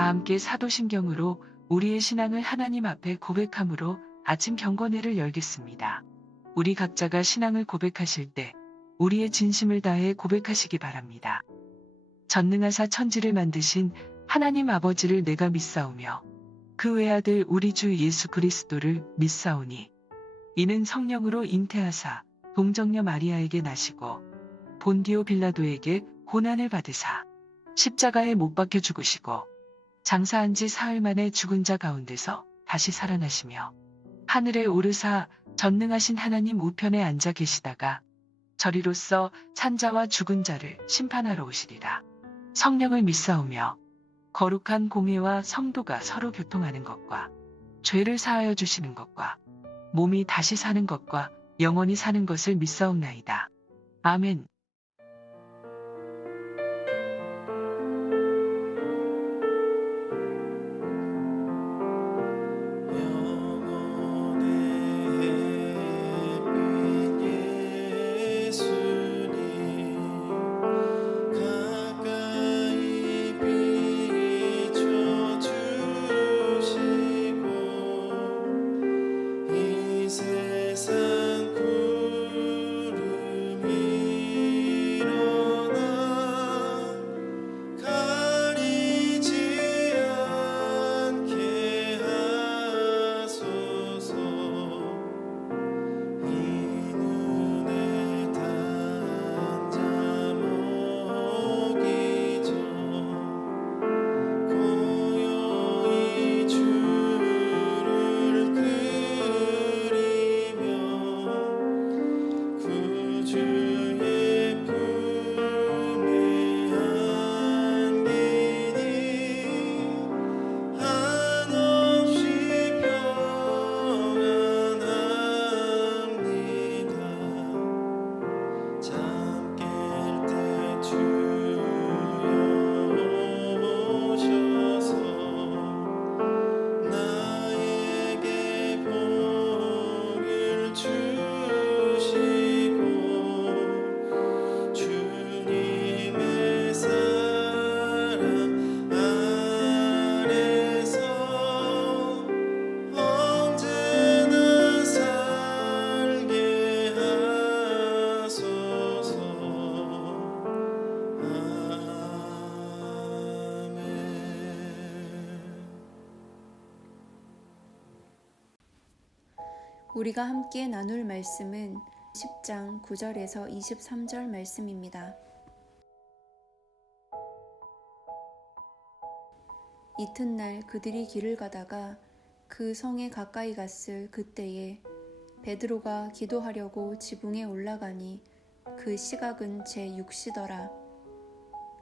다 함께 사도신경으로 우리의 신앙을 하나님 앞에 고백함으로 아침 경건회를 열겠습니다. 우리 각자가 신앙을 고백하실 때 우리의 진심을 다해 고백하시기 바랍니다. 전능하사 천지를 만드신 하나님 아버지를 내가 믿사오며 그 외아들 우리 주 예수 그리스도를 믿사오니 이는 성령으로 잉태하사 동정녀 마리아에게 나시고 본디오 빌라도에게 고난을 받으사 십자가에 못 박혀 죽으시고 장사한 지 사흘 만에 죽은 자 가운데서 다시 살아나시며 하늘에 오르사 전능하신 하나님 우편에 앉아 계시다가 저리로서 산자와 죽은 자를 심판하러 오시리라. 성령을 믿사오며 거룩한 공회와 성도가 서로 교통하는 것과 죄를 사하여 주시는 것과 몸이 다시 사는 것과 영원히 사는 것을 믿사옵나이다. 아멘. 우리가 함께 나눌 말씀은 10장 9절에서 23절 말씀입니다. 이튿날 그들이 길을 가다가 그 성에 가까이 갔을 그때에 베드로가 기도하려고 지붕에 올라가니 그 시각은 제6시더라.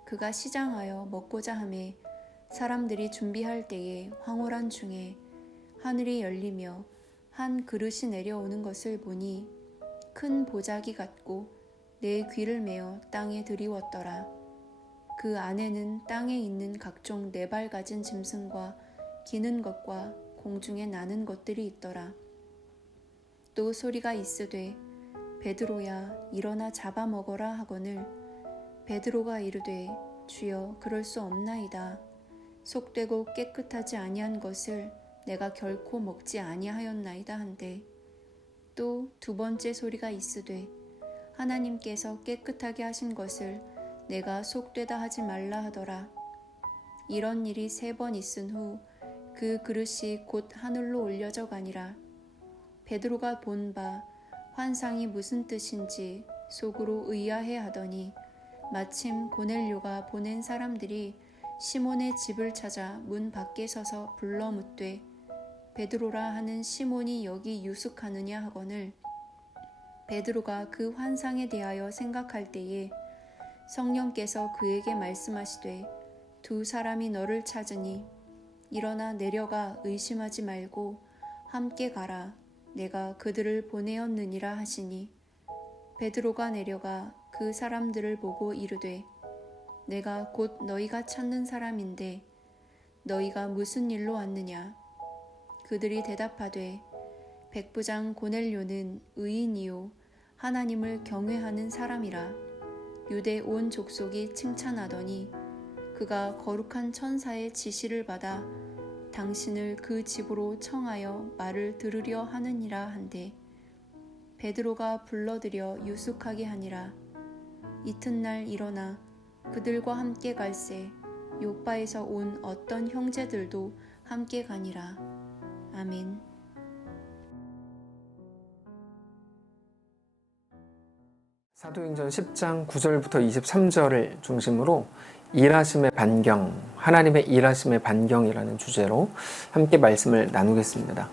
그가 시장하여 먹고자 하매 사람들이 준비할 때에 황홀한 중에 하늘이 열리며 한 그릇이 내려오는 것을 보니 큰 보자기 같고 내 귀를 메어 땅에 들이웠더라. 그 안에는 땅에 있는 각종 네 발 가진 짐승과 기는 것과 공중에 나는 것들이 있더라. 또 소리가 있으되 베드로야 일어나 잡아먹어라 하거늘 베드로가 이르되 주여 그럴 수 없나이다. 속되고 깨끗하지 아니한 것을 내가 결코 먹지 아니하였나이다 한데 또 두 번째 소리가 있으되 하나님께서 깨끗하게 하신 것을 내가 속되다 하지 말라 하더라. 이런 일이 3번 있은 후 그 그릇이 곧 하늘로 올려져 가니라. 베드로가 본 바 환상이 무슨 뜻인지 속으로 의아해 하더니 마침 고넬료가 보낸 사람들이 시몬의 집을 찾아 문 밖에 서서 불러 묻되 베드로라 하는 시몬이 여기 유숙하느냐 하거늘 베드로가 그 환상에 대하여 생각할 때에 성령께서 그에게 말씀하시되 두 사람이 너를 찾으니 일어나 내려가 의심하지 말고 함께 가라. 내가 그들을 보내었느니라 하시니 베드로가 내려가 그 사람들을 보고 이르되 내가 곧 너희가 찾는 사람인데 너희가 무슨 일로 왔느냐. 그들이 대답하되 백부장 고넬료는 의인이요 하나님을 경외하는 사람이라 유대 온 족속이 칭찬하더니 그가 거룩한 천사의 지시를 받아 당신을 그 집으로 청하여 말을 들으려 하느니라 한데 베드로가 불러들여 유숙하게 하니라. 이튿날 일어나 그들과 함께 갈새 욥바에서 온 어떤 형제들도 함께 가니라. 아멘. 사도행전 10장 9절부터 23절을 중심으로 일하심의 반경, 하나님의 일하심의 반경이라는 주제로 함께 말씀을 나누겠습니다.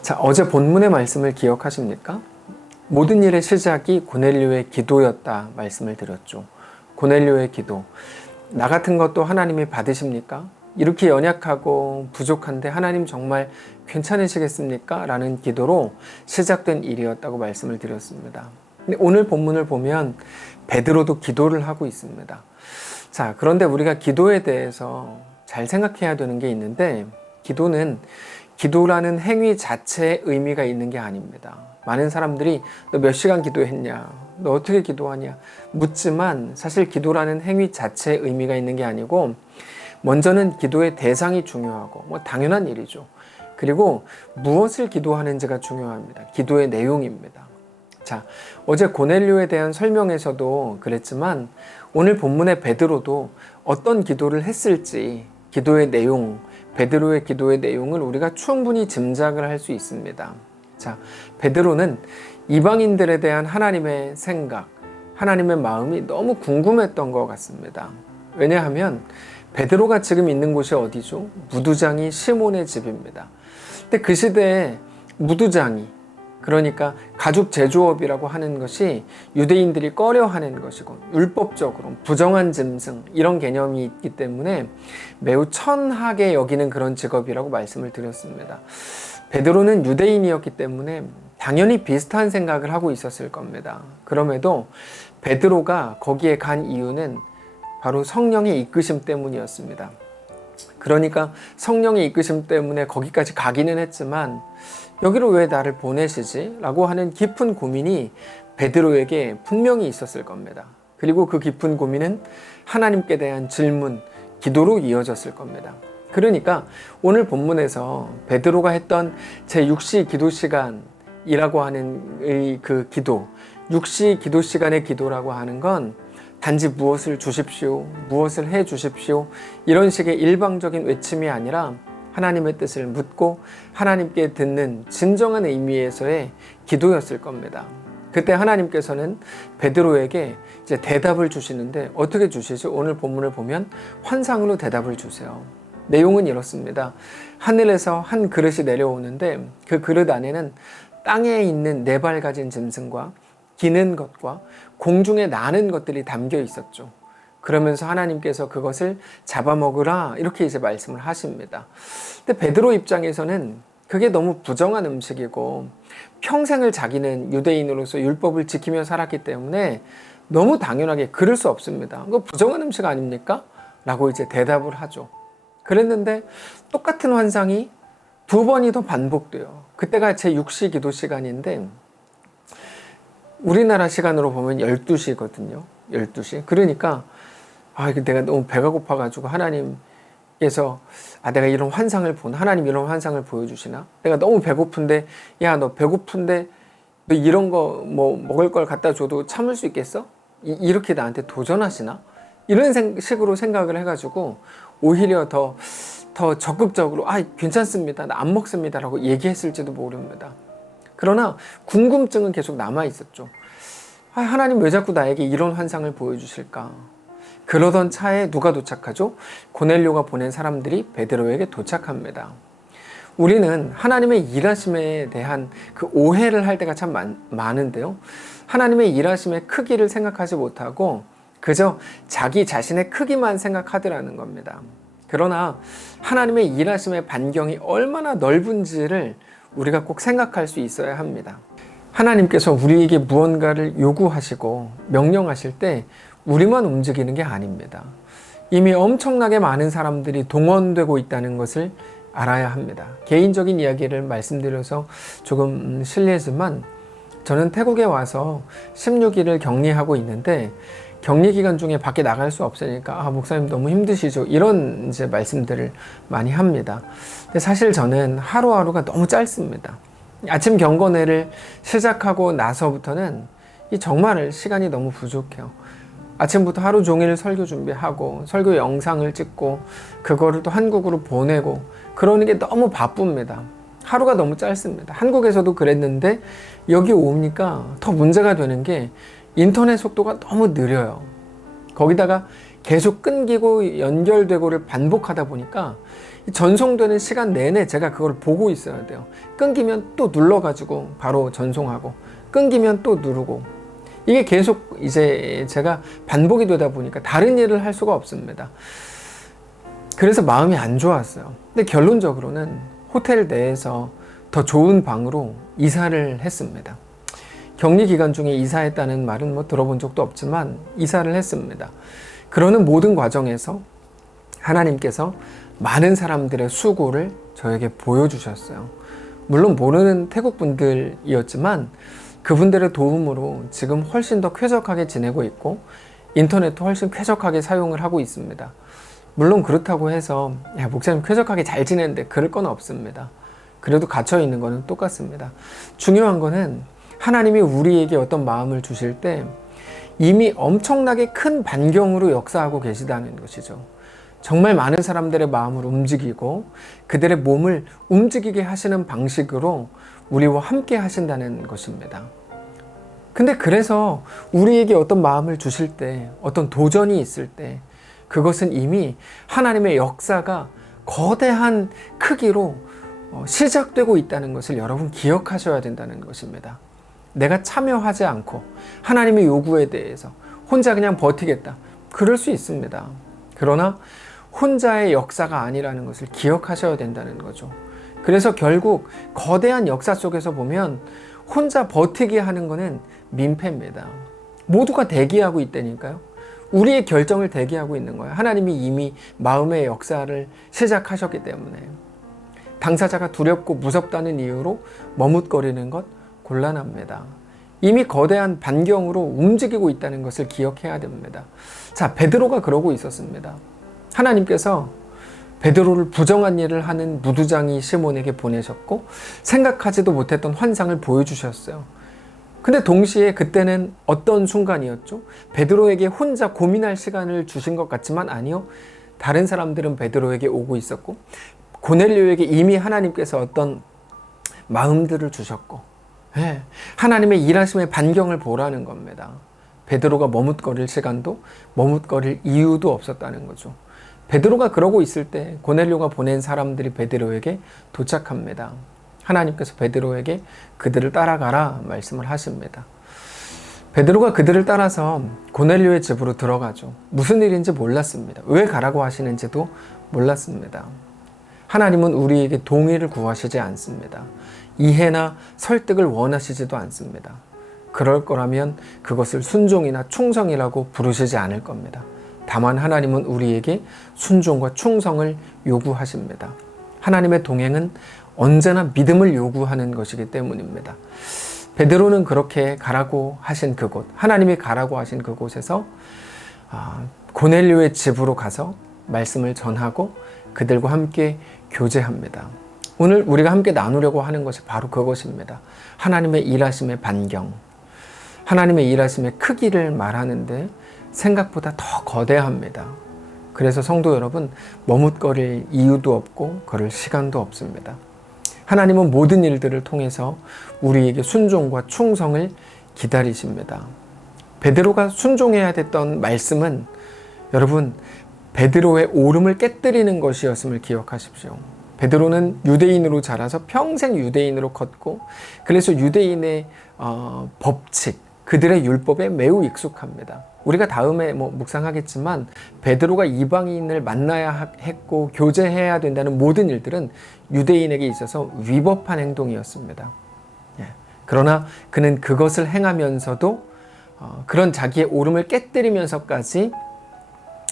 자, 어제 본문의 말씀을 기억하십니까? 모든 일의 시작이 고넬료의 기도였다 말씀을 드렸죠. 고넬료의 기도. 나 같은 것도 하나님이 받으십니까? 이렇게 연약하고 부족한데 하나님 정말 괜찮으시겠습니까? 라는 기도로 시작된 일이었다고 말씀을 드렸습니다. 근데 오늘 본문을 보면 베드로도 기도를 하고 있습니다. 자, 그런데 우리가 기도에 대해서 잘 생각해야 되는 게 있는데 기도는 기도라는 행위 자체에 의미가 있는 게 아닙니다. 많은 사람들이 너 몇 시간 기도했냐? 너 어떻게 기도하냐? 묻지만 사실 기도라는 행위 자체에 의미가 있는 게 아니고 먼저는 기도의 대상이 중요하고 당연한 일이죠. 그리고 무엇을 기도하는지가 중요합니다. 기도의 내용입니다. 자, 어제 고넬료에 대한 설명에서도 그랬지만 오늘 본문의 베드로도 어떤 기도를 했을지 기도의 내용, 베드로의 기도의 내용을 우리가 충분히 짐작을 할 수 있습니다. 자, 베드로는 이방인들에 대한 하나님의 생각, 하나님의 마음이 너무 궁금했던 것 같습니다. 왜냐하면 베드로가 지금 있는 곳이 어디죠? 무두장이 시몬의 집입니다. 근데 그 시대에 무두장이, 그러니까 가죽 제조업이라고 하는 것이 유대인들이 꺼려하는 것이고 율법적으로 부정한 짐승 이런 개념이 있기 때문에 매우 천하게 여기는 그런 직업이라고 말씀을 드렸습니다. 베드로는 유대인이었기 때문에 당연히 비슷한 생각을 하고 있었을 겁니다. 그럼에도 베드로가 거기에 간 이유는 바로 성령의 이끄심 때문이었습니다. 그러니까 성령의 이끄심 때문에 거기까지 가기는 했지만 여기로 왜 나를 보내시지? 라고 하는 깊은 고민이 베드로에게 분명히 있었을 겁니다. 그리고 그 깊은 고민은 하나님께 대한 질문, 기도로 이어졌을 겁니다. 그러니까 오늘 본문에서 베드로가 했던 제6시 기도 시간이라고 하는 그 기도, 6시 기도 시간의 기도라고 하는 건 단지 무엇을 주십시오, 무엇을 해 주십시오 이런 식의 일방적인 외침이 아니라 하나님의 뜻을 묻고 하나님께 듣는 진정한 의미에서의 기도였을 겁니다. 그때 하나님께서는 베드로에게 이제 대답을 주시는데 어떻게 주시죠? 오늘 본문을 보면 환상으로 대답을 주세요. 내용은 이렇습니다. 하늘에서 한 그릇이 내려오는데 그 그릇 안에는 땅에 있는 4발 가진 짐승과 기는 것과 공중에 나는 것들이 담겨 있었죠. 그러면서 하나님께서 그것을 잡아먹으라 이렇게 이제 말씀을 하십니다. 근데 베드로 입장에서는 그게 너무 부정한 음식이고 평생을 자기는 유대인으로서 율법을 지키며 살았기 때문에 너무 당연하게 그럴 수 없습니다. 그거 부정한 음식 아닙니까? 라고 이제 대답을 하죠. 그랬는데 똑같은 환상이 2번이 더 반복돼요. 그때가 제6시 기도 시간인데 우리나라 시간으로 보면 12시거든요. 12시. 그러니까 내가 너무 배가 고파가지고 하나님께서 내가 이런 환상을 하나님 이런 환상을 보여주시나? 내가 너무 배고픈데 야, 너 배고픈데 너 이런 거 먹을 걸 갖다 줘도 참을 수 있겠어? 이렇게 나한테 도전하시나? 이런 식으로 생각을 해가지고 오히려 더 적극적으로 괜찮습니다. 나 안 먹습니다. 라고 얘기했을지도 모릅니다. 그러나 궁금증은 계속 남아있었죠. 하나님 왜 자꾸 나에게 이런 환상을 보여주실까? 그러던 차에 누가 도착하죠? 고넬료가 보낸 사람들이 베드로에게 도착합니다. 우리는 하나님의 일하심에 대한 그 오해를 할 때가 참 많은데요. 하나님의 일하심의 크기를 생각하지 못하고 그저 자기 자신의 크기만 생각하더라는 겁니다. 그러나 하나님의 일하심의 반경이 얼마나 넓은지를 우리가 꼭 생각할 수 있어야 합니다. 하나님께서 우리에게 무언가를 요구하시고 명령하실 때 우리만 움직이는 게 아닙니다. 이미 엄청나게 많은 사람들이 동원되고 있다는 것을 알아야 합니다. 개인적인 이야기를 말씀드려서 조금 실례지만 저는 태국에 와서 16일을 격리하고 있는데 격리 기간 중에 밖에 나갈 수 없으니까 목사님 너무 힘드시죠, 이런 이제 말씀들을 많이 합니다. 근데 사실 저는 하루하루가 너무 짧습니다. 아침 경건회를 시작하고 나서부터는 정말 시간이 너무 부족해요. 아침부터 하루 종일 설교 준비하고 설교 영상을 찍고 그거를 또 한국으로 보내고 그러는 게 너무 바쁩니다. 하루가 너무 짧습니다. 한국에서도 그랬는데 여기 오니까 더 문제가 되는 게 인터넷 속도가 너무 느려요. 거기다가 계속 끊기고 연결되고를 반복하다 보니까 전송되는 시간 내내 제가 그걸 보고 있어야 돼요. 끊기면 또 눌러가지고 바로 전송하고, 끊기면 또 누르고, 이게 계속 이제 제가 반복이 되다 보니까 다른 일을 할 수가 없습니다. 그래서 마음이 안 좋았어요. 근데 결론적으로는 호텔 내에서 더 좋은 방으로 이사를 했습니다. 격리 기간 중에 이사했다는 말은 뭐 들어본 적도 없지만 이사를 했습니다. 그러는 모든 과정에서 하나님께서 많은 사람들의 수고를 저에게 보여주셨어요. 물론 모르는 태국 분들이었지만 그분들의 도움으로 지금 훨씬 더 쾌적하게 지내고 있고 인터넷도 훨씬 쾌적하게 사용을 하고 있습니다. 물론 그렇다고 해서 목사님 쾌적하게 잘 지내는데 그럴 건 없습니다. 그래도 갇혀 있는 거는 똑같습니다. 중요한 거는 하나님이 우리에게 어떤 마음을 주실 때 이미 엄청나게 큰 반경으로 역사하고 계시다는 것이죠. 정말 많은 사람들의 마음을 움직이고 그들의 몸을 움직이게 하시는 방식으로 우리와 함께 하신다는 것입니다. 근데 그래서 우리에게 어떤 마음을 주실 때, 어떤 도전이 있을 때 그것은 이미 하나님의 역사가 거대한 크기로 시작되고 있다는 것을 여러분 기억하셔야 된다는 것입니다. 내가 참여하지 않고 하나님의 요구에 대해서 혼자 그냥 버티겠다, 그럴 수 있습니다. 그러나 혼자의 역사가 아니라는 것을 기억하셔야 된다는 거죠. 그래서 결국 거대한 역사 속에서 보면 혼자 버티게 하는 것은 민폐입니다. 모두가 대기하고 있다니까요. 우리의 결정을 대기하고 있는 거예요. 하나님이 이미 마음의 역사를 시작하셨기 때문에. 당사자가 두렵고 무섭다는 이유로 머뭇거리는 것 곤란합니다. 이미 거대한 반경으로 움직이고 있다는 것을 기억해야 됩니다. 자, 베드로가 그러고 있었습니다. 하나님께서 베드로를 부정한 일을 하는 무두장이 시몬에게 보내셨고 생각하지도 못했던 환상을 보여주셨어요. 근데 동시에 그때는 어떤 순간이었죠? 베드로에게 혼자 고민할 시간을 주신 것 같지만 아니요. 다른 사람들은 베드로에게 오고 있었고 고넬료에게 이미 하나님께서 어떤 마음들을 주셨고 하나님의 일하심의 반경을 보라는 겁니다. 베드로가 머뭇거릴 시간도 머뭇거릴 이유도 없었다는 거죠. 베드로가 그러고 있을 때 고넬료가 보낸 사람들이 베드로에게 도착합니다. 하나님께서 베드로에게 그들을 따라가라 말씀을 하십니다. 베드로가 그들을 따라서 고넬료의 집으로 들어가죠. 무슨 일인지 몰랐습니다. 왜 가라고 하시는지도 몰랐습니다. 하나님은 우리에게 동의를 구하시지 않습니다. 이해나 설득을 원하시지도 않습니다. 그럴 거라면 그것을 순종이나 충성이라고 부르시지 않을 겁니다. 다만 하나님은 우리에게 순종과 충성을 요구하십니다. 하나님의 동행은 언제나 믿음을 요구하는 것이기 때문입니다. 베드로는 그렇게 가라고 하신 그곳, 하나님이 가라고 하신 그곳에서 고넬료의 집으로 가서 말씀을 전하고 그들과 함께 교제합니다. 오늘 우리가 함께 나누려고 하는 것이 바로 그것입니다. 하나님의 일하심의 반경, 하나님의 일하심의 크기를 말하는데 생각보다 더 거대합니다. 그래서 성도 여러분, 머뭇거릴 이유도 없고 그럴 시간도 없습니다. 하나님은 모든 일들을 통해서 우리에게 순종과 충성을 기다리십니다. 베드로가 순종해야 됐던 말씀은 여러분, 베드로의 오름을 깨뜨리는 것이었음을 기억하십시오. 베드로는 유대인으로 자라서 평생 유대인으로 컸고 그래서 유대인의 법칙, 그들의 율법에 매우 익숙합니다. 우리가 다음에 묵상하겠지만 베드로가 이방인을 만나야 했고 교제해야 된다는 모든 일들은 유대인에게 있어서 위법한 행동이었습니다. 그러나 그는 그것을 행하면서도 그런 자기의 오름을 깨뜨리면서까지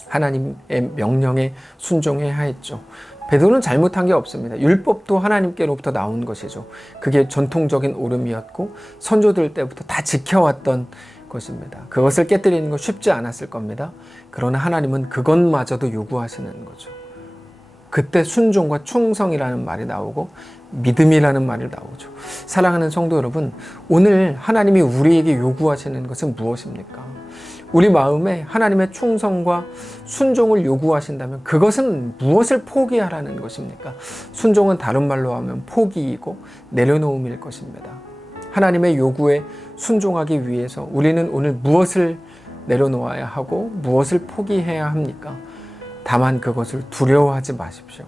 하나님의 명령에 순종해야 했죠. 베드로는 잘못한 게 없습니다. 율법도 하나님께로부터 나온 것이죠. 그게 전통적인 오름이었고 선조들 때부터 다 지켜왔던 것입니다. 그것을 깨뜨리는 거 쉽지 않았을 겁니다. 그러나 하나님은 그것마저도 요구하시는 거죠. 그때 순종과 충성이라는 말이 나오고 믿음이라는 말이 나오죠. 사랑하는 성도 여러분, 오늘 하나님이 우리에게 요구하시는 것은 무엇입니까? 우리 마음에 하나님의 충성과 순종을 요구하신다면 그것은 무엇을 포기하라는 것입니까? 순종은 다른 말로 하면 포기이고 내려놓음일 것입니다. 하나님의 요구에 순종하기 위해서 우리는 오늘 무엇을 내려놓아야 하고 무엇을 포기해야 합니까? 다만 그것을 두려워하지 마십시오.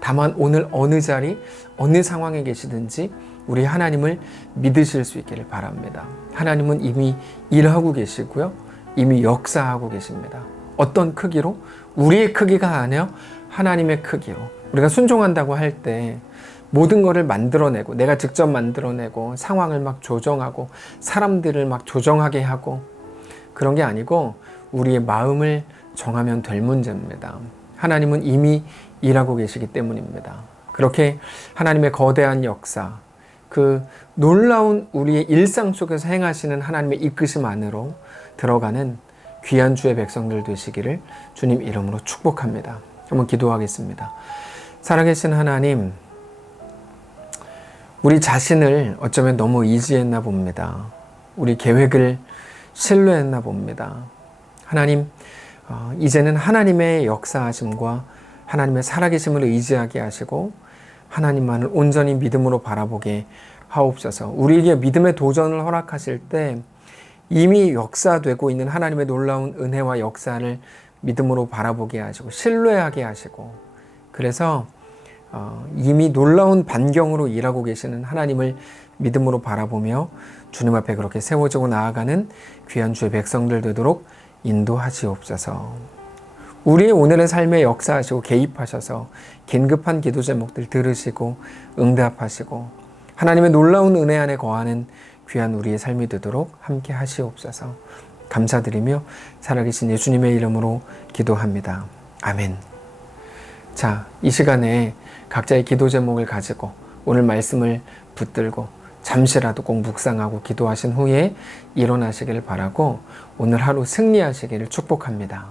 다만 오늘 어느 자리, 어느 상황에 계시든지 우리 하나님을 믿으실 수 있기를 바랍니다. 하나님은 이미 일하고 계시고요. 이미 역사하고 계십니다. 어떤 크기로? 우리의 크기가 아니라 하나님의 크기로. 우리가 순종한다고 할 때 모든 것을 만들어내고 내가 직접 만들어내고 상황을 막 조정하고 사람들을 막 조정하게 하고 그런 게 아니고 우리의 마음을 정하면 될 문제입니다. 하나님은 이미 일하고 계시기 때문입니다. 그렇게 하나님의 거대한 역사, 그 놀라운 우리의 일상 속에서 행하시는 하나님의 이끄심 안으로 들어가는 귀한 주의 백성들 되시기를 주님 이름으로 축복합니다. 한번 기도하겠습니다. 살아계신 하나님, 우리 자신을 어쩌면 너무 의지했나 봅니다. 우리 계획을 신뢰했나 봅니다. 하나님, 이제는 하나님의 역사하심과 하나님의 살아계심을 의지하게 하시고 하나님만을 온전히 믿음으로 바라보게 하옵소서. 우리에게 믿음의 도전을 허락하실 때 이미 역사되고 있는 하나님의 놀라운 은혜와 역사를 믿음으로 바라보게 하시고 신뢰하게 하시고 그래서 이미 놀라운 반경으로 일하고 계시는 하나님을 믿음으로 바라보며 주님 앞에 그렇게 세워지고 나아가는 귀한 주의 백성들 되도록 인도하시옵소서. 우리의 오늘의 삶에 역사하시고 개입하셔서 긴급한 기도 제목들 들으시고 응답하시고 하나님의 놀라운 은혜 안에 거하는 귀한 우리의 삶이 되도록 함께 하시옵소서. 감사드리며 살아계신 예수님의 이름으로 기도합니다. 아멘. 자, 이 시간에 각자의 기도 제목을 가지고 오늘 말씀을 붙들고 잠시라도 꼭 묵상하고 기도하신 후에 일어나시기를 바라고 오늘 하루 승리하시기를 축복합니다.